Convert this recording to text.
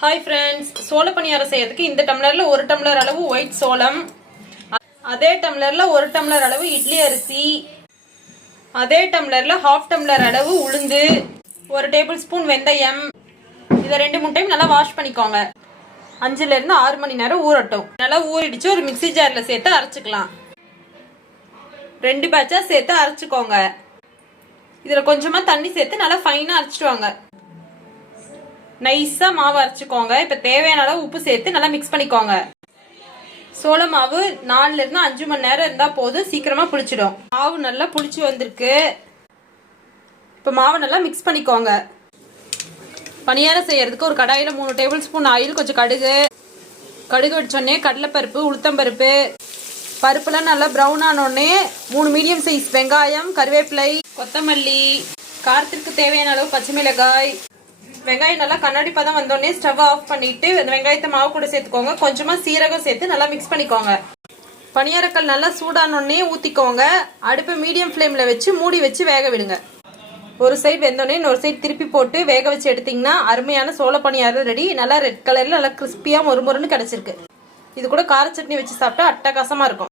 Hi friends, சோள பணியாரம் செய்யறதுக்கு இந்த டம்ளர்ல 1 டம்ளர் அளவு ஒயிட் சோளம், அதே டம்ளர்ல 1 டம்ளர் அளவு இட்லி அரிசி, அதே டம்ளர்ல 1/2 டம்ளர் அளவு உளுந்து, 1 டேபிள் ஸ்பூன் வெந்தயம். இதை 2-3 டைம் நல்லா வாஷ் பண்ணிக்கோங்க. 5 ல இருந்து 6 மணி நேரம் ஊறட்டும். நல்லா ஊறிடுச்சு. ஒரு மிக்ஸி ஜார்ல சேர்த்து அரைச்சிக்கலாம். 2 பேட்சா சேர்த்து அரைச்சிக்கோங்க. இதுல கொஞ்சமா தண்ணி சேர்த்து நல்லா ஃபைனா அரைச்சிட்டு வாங்க. நைஸா மாவு அரைச்சிக்கோங்க. இப்ப தேவையான அளவு உப்பு சேர்த்து நல்லா மிக்ஸ் பண்ணிக்கோங்க. சோள மாவு 4 ல இருந்து 5 மணி நேரம் இருந்தா போதும், சீக்கிரமா புளிச்சிடும். மாவு நல்லா புளிச்சு வந்திருக்கு. இப்ப மாவு நல்லா மிக்ஸ் பண்ணிக்கோங்க. பணியாரம் செய்யறதுக்கு ஒரு கடாயில 3 டேபிள் ஸ்பூன் ஆயில், கொஞ்சம் கடுகு வெடிச்சோடனே கடலைப்பருப்பு, உளுத்தம்பருப்பு, பருப்புலாம் நல்லா ப்ரௌன் ஆனோடனே 3 மீடியம் சைஸ் வெங்காயம், கருவேப்பிலை, கொத்தமல்லி, காரத்திற்கு தேவையான அளவு பச்சை மிளகாய். வெங்காயம் நல்லா கண்ணாடி பதம் வந்தோடனே ஸ்டவ் ஆஃப் பண்ணிட்டு அந்த வெங்காயத்தை மாவு கூட சேர்த்துக்கோங்க. கொஞ்சமா சீரகம் சேர்த்து நல்லா மிக்ஸ் பண்ணிக்கோங்க. பணியாரக்கல் நல்லா சூடானோடனே ஊத்திக்கோங்க. அடுப்பு மீடியம் ஃப்ளேம்ல வச்சு மூடி வச்சு வேக விடுங்க. ஒரு சைடு வெந்தோடனே இன்னொரு சைடு திருப்பி போட்டு வேக வச்சு எடுத்தீங்கன்னா அருமையான சோள பணியாரம் ரெடி. நல்லா ரெட் கலர்ல நல்லா கிறிஸ்பியா மொறுமொறுன்னு கிடைச்சிருக்கு. இது கூட கார சட்னி வச்சு சாப்பிட்டா அட்டகாசமா இருக்கும்.